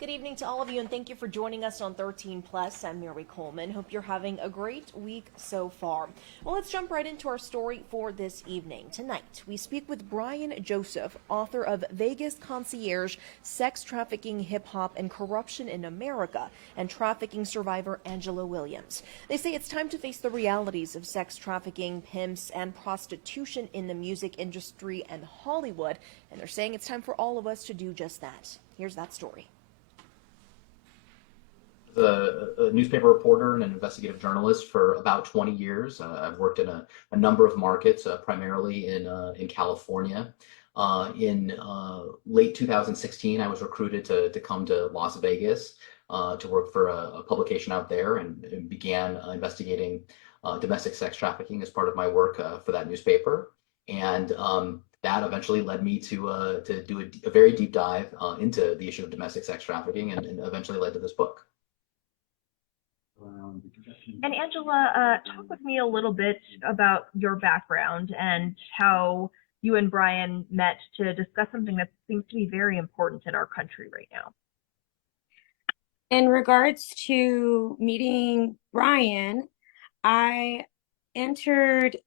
Good evening to all of you, and thank you for joining us on 13 Plus. I'm Mary Coleman. Hope you're having a great week so far. Well, let's jump right into our story for this evening. Tonight, we speak with Brian Joseph, author of Vegas Concierge, Sex Trafficking, Hip Hop, and Corruption in America, and trafficking survivor Angela Williams. They say it's time to face the realities of sex trafficking, pimps, and prostitution in the music industry and Hollywood, and they're saying it's time for all of us to do just that. Here's that story. A newspaper reporter and an investigative journalist for about 20 years. I've worked in a number of markets, primarily in California. In late 2016, I was recruited to come to Las Vegas to work for a publication out there and began investigating domestic sex trafficking as part of my work for that newspaper. And that eventually led me to do a very deep dive into the issue of domestic sex trafficking and eventually led to this book. And Angela, talk with me a little bit about your background and how you and Brian met to discuss something that seems to be very important in our country right now. In regards to meeting Brian, I entered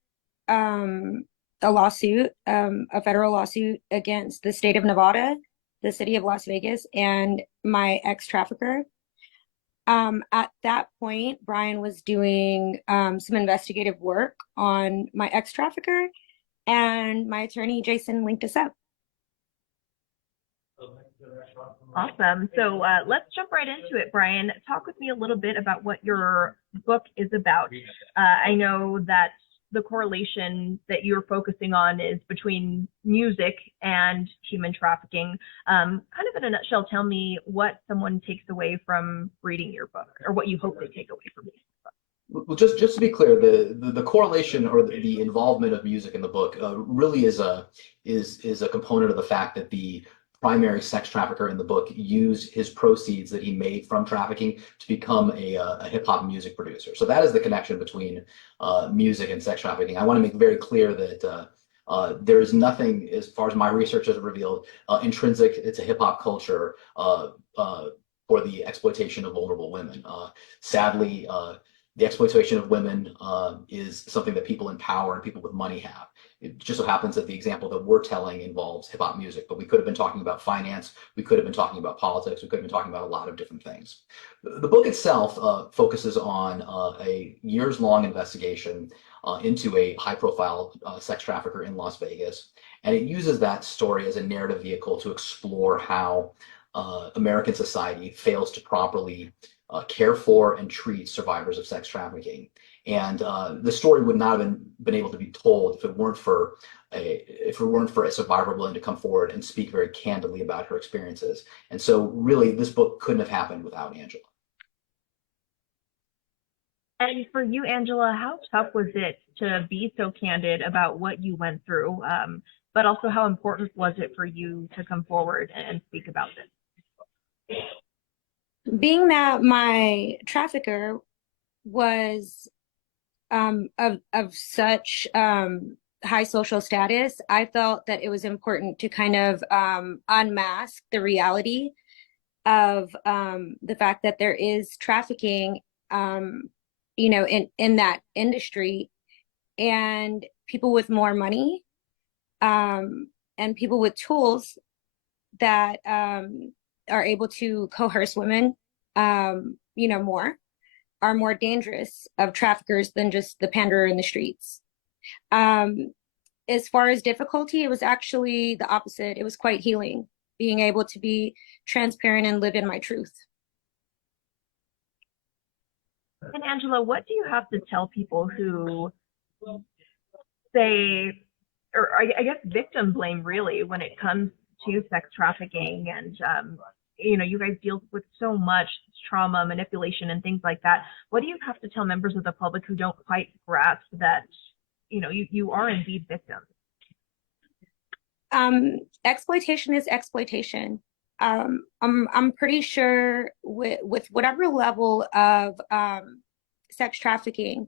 a lawsuit, a federal lawsuit against the state of Nevada, the city of Las Vegas, and my ex-trafficker. At that point, Brian was doing some investigative work on my ex-trafficker, and my attorney, Jason, linked us up. Awesome. So let's jump right into it, Brian. Talk with me a little bit about what your book is about. I know that the correlation that you're focusing on is between music and human trafficking. Kind of in a nutshell, tell me what someone takes away from reading your book, or what you hope they take away from reading your book. Well, just to be clear, the correlation or the involvement of music in the book really is a component of the fact that the primary sex trafficker in the book used his proceeds that he made from trafficking to become a hip hop music producer. So that is the connection between music and sex trafficking. I want to make very clear that there is nothing, as far as my research has revealed, intrinsic to hip hop culture for the exploitation of vulnerable women. Sadly, the exploitation of women is something that people in power and people with money have. It just so happens that the example that we're telling involves hip hop music, but we could have been talking about finance, we could have been talking about politics, we could have been talking about a lot of different things. The book itself focuses on a years-long investigation into a high-profile sex trafficker in Las Vegas, and it uses that story as a narrative vehicle to explore how American society fails to properly care for and treat survivors of sex trafficking. And the story would not have been able to be told if it weren't for a survivor willing to come forward and speak very candidly about her experiences. And so really this book couldn't have happened without Angela. And for you, Angela, how tough was it to be so candid about what you went through, but also how important was it for you to come forward and speak about this? Being that my trafficker was of such high social status, I felt that it was important to kind of unmask the reality of the fact that there is trafficking, in that industry, and people with more money and people with tools that are able to coerce women, more, are more dangerous of traffickers than just the panderer in the streets. As far as difficulty, it was actually the opposite. It was quite healing, being able to be transparent and live in my truth. And Angela, what do you have to tell people who say, or I guess victim blame really, when it comes to sex trafficking and you guys deal with so much trauma, manipulation, and things like that. What do you have to tell members of the public who don't quite grasp that, you are indeed victims? Exploitation is exploitation. I'm pretty sure with whatever level of sex trafficking,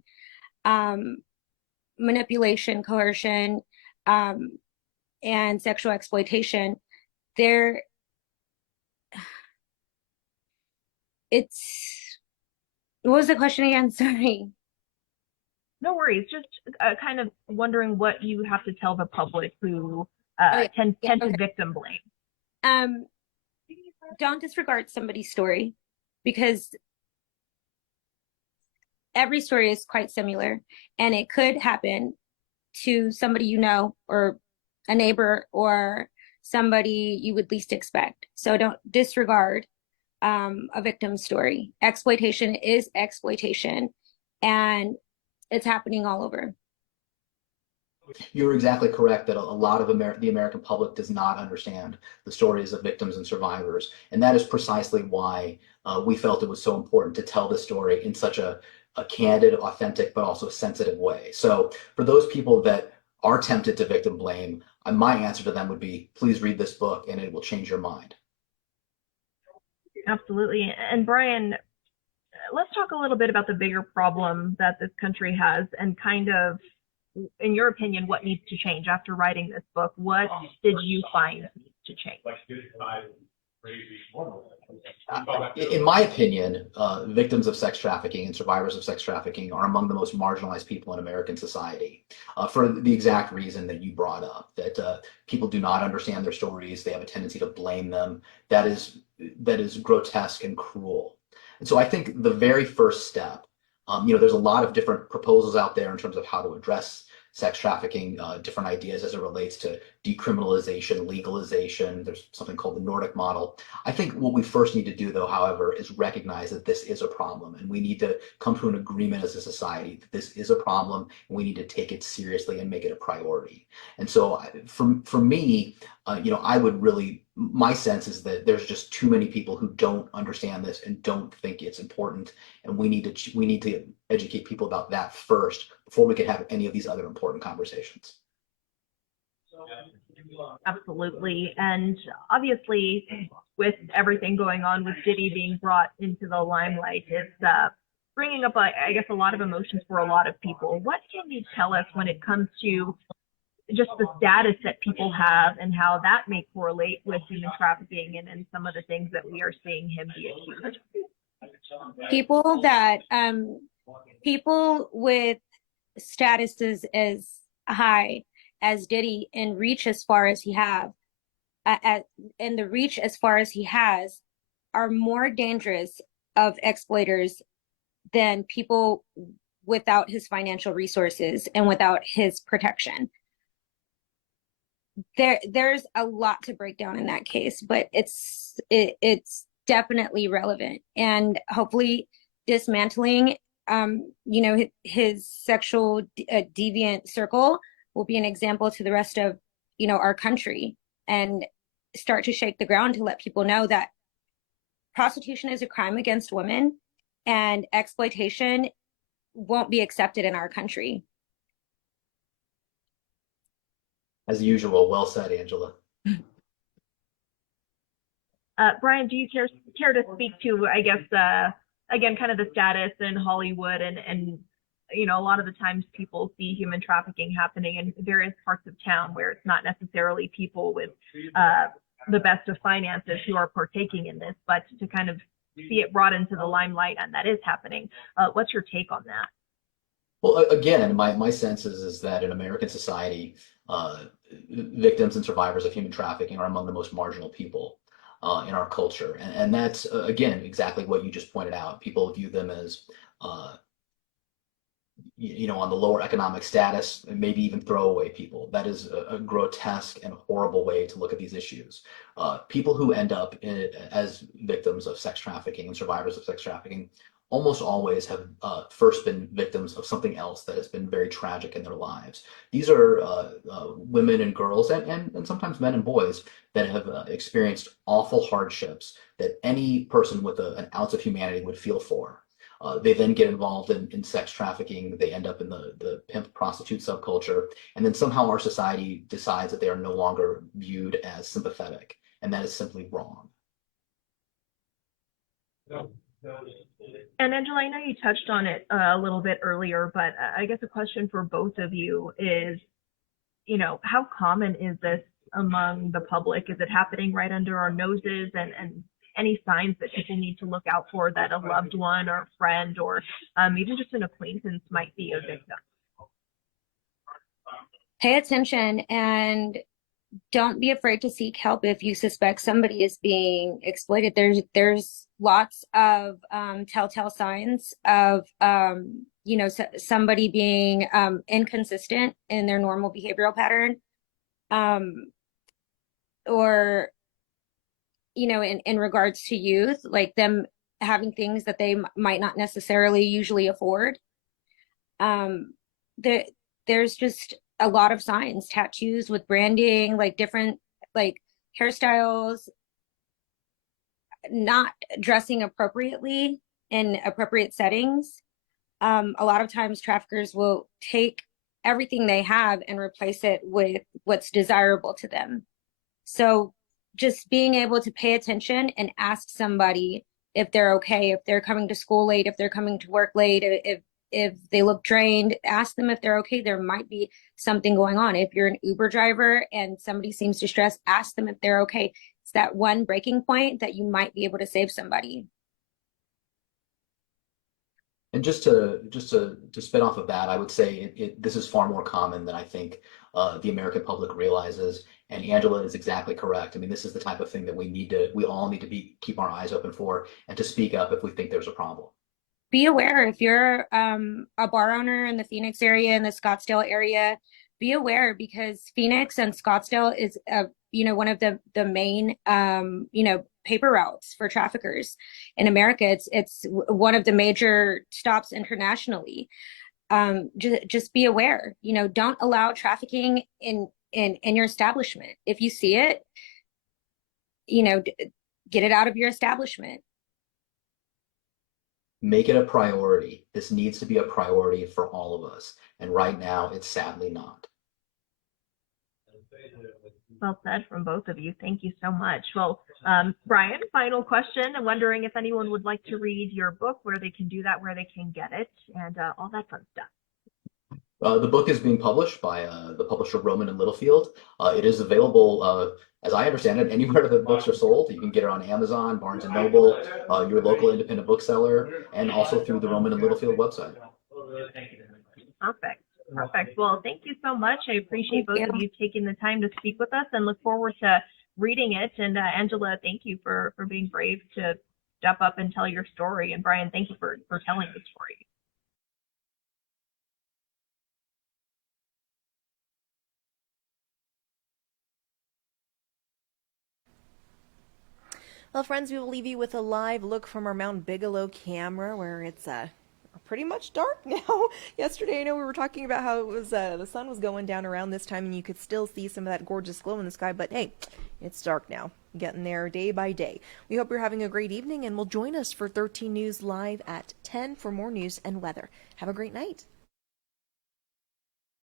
manipulation, coercion, and sexual exploitation, there it's, what was the question again? Sorry. No worries. Just kind of wondering what you have to tell the public who Oh, yeah. tend Yeah, to okay. victim blame. Um, don't disregard somebody's story, because every story is quite similar, and it could happen to somebody you know, or a neighbor, or somebody you would least expect. So don't disregard a victim story. Exploitation is exploitation, and it's happening all over. You're exactly correct that a lot of the American public does not understand the stories of victims and survivors. And that is precisely why we felt it was so important to tell the story in such a candid, authentic, but also sensitive way. So for those people that are tempted to victim blame, my answer to them would be, please read this book and it will change your mind. Absolutely. And Brian, let's talk a little bit about the bigger problem that this country has, and kind of, in your opinion, what needs to change after writing this book. What did you find needs to change? In my opinion, victims of sex trafficking and survivors of sex trafficking are among the most marginalized people in American society, for the exact reason that you brought up, that people do not understand their stories. They have a tendency to blame them. That is grotesque and cruel. And so I think the very first step, there's a lot of different proposals out there in terms of how to address sex trafficking, different ideas as it relates to decriminalization, legalization. There's something called the Nordic model. I think what we first need to do, though, however, is recognize that this is a problem, and we need to come to an agreement as a society that this is a problem, and we need to take it seriously and make it a priority. And so, for me, I would really, my sense is that there's just too many people who don't understand this and don't think it's important, and we need to educate people about that first before we can have any of these other important conversations. Absolutely. And obviously, with everything going on with Diddy being brought into the limelight, it's bringing up, I guess, a lot of emotions for a lot of people. What can you tell us when it comes to just the status that people have, and how that may correlate with human trafficking and some of the things that we are seeing him be accused? People with statuses as high as Diddy, and reach as far as he have, and the reach as far as he has, are more dangerous of exploiters than people without his financial resources and without his protection. There's a lot to break down in that case, but it's definitely relevant, and hopefully dismantling his sexual deviant circle will be an example to the rest of our country, and start to shake the ground to let people know that prostitution is a crime against women, and exploitation won't be accepted in our country. As usual, well said, Angela. Brian, do you care to speak to, I guess, again, kind of the status in Hollywood, and a lot of the times people see human trafficking happening in various parts of town where it's not necessarily people with the best of finances who are partaking in this, but to kind of see it brought into the limelight, and that is happening. What's your take on that? Well, again, my sense is that in American society, victims and survivors of human trafficking are among the most marginal people in our culture. And that's, again, exactly what you just pointed out. People view them as, on the lower economic status, and maybe even throwaway people. That is a grotesque and horrible way to look at these issues. People who end up as victims of sex trafficking and survivors of sex trafficking almost always have first been victims of something else that has been very tragic in their lives. These are women and girls, and sometimes men and boys, that have experienced awful hardships that any person with an ounce of humanity would feel for. They then get involved in sex trafficking. They end up in the pimp prostitute subculture, and then somehow our society decides that they are no longer viewed as sympathetic, and that is simply wrong. And Angela, I know you touched on it a little bit earlier, but I guess a question for both of you is, how common is this among the public? Is it happening right under our noses? And any signs that people need to look out for that a loved one or a friend or even just an acquaintance might be a victim? Pay attention and don't be afraid to seek help if you suspect somebody is being exploited. There's lots of telltale signs of somebody being inconsistent in their normal behavioral pattern, or in regards to youth, like them having things that they might not necessarily usually afford. There's just a lot of signs, tattoos with branding, like different like hairstyles, not dressing appropriately in appropriate settings. A lot of times traffickers will take everything they have and replace it with what's desirable to them. So just being able to pay attention and ask somebody if they're okay, if they're coming to school late, if they're coming to work late, if they look drained, ask them if they're okay. There might be something going on. If you're an Uber driver and somebody seems distressed, ask them if they're okay. It's that one breaking point that you might be able to save somebody. And just to spin off of that, I would say this is far more common than I think the American public realizes. And Angela is exactly correct. I mean, this is the type of thing that we all need to keep our eyes open for and to speak up if we think there's a problem. Be aware if you're a bar owner in the Phoenix area, in the Scottsdale area, be aware, because Phoenix and Scottsdale is one of the main paper routes for traffickers in America. It's one of the major stops internationally. Just be aware. Don't allow trafficking in your establishment. If you see it, get it out of your establishment. Make it a priority. This needs to be a priority for all of us. And right now, it's sadly not. Well said from both of you. Thank you so much. Well, Brian, final question. I'm wondering if anyone would like to read your book, where they can do that, where they can get it, and all that fun stuff. The book is being published by the publisher Rowman and Littlefield. It is available, as I understand it, anywhere that books are sold. You can get it on Amazon, Barnes & Noble, your local independent bookseller, and also through the Rowman and Littlefield website. Perfect. Perfect. Well, thank you so much. I appreciate both of you taking the time to speak with us and look forward to reading it. And Angela, thank you for being brave to step up and tell your story. And Brian, thank you for telling the story. Well, friends, we will leave you with a live look from our Mount Bigelow camera, where it's pretty much dark now. Yesterday, I know we were talking about how it was the sun was going down around this time, and you could still see some of that gorgeous glow in the sky. But hey, it's dark now, getting there day by day. We hope you're having a great evening, and will join us for 13 News Live at 10 for more news and weather. Have a great night.